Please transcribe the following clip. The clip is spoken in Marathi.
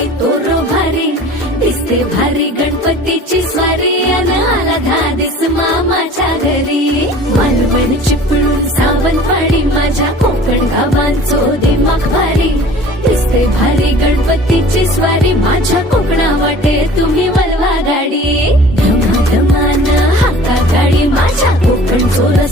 बाई तोरो भारी दिसते भारी गणपतीची स्वारी अन आला धादिस मामाच्या घरी मालवण चिपळूण सावंतवाडी माझ्या कोकण गावांचो दिमाग भारी दिसते भारी गणपतीची स्वारी माझ्या कोकणा वाटे तुम्ही वलवा गाडी धमाधमान हाका गाडी माझ्या कोकण चोर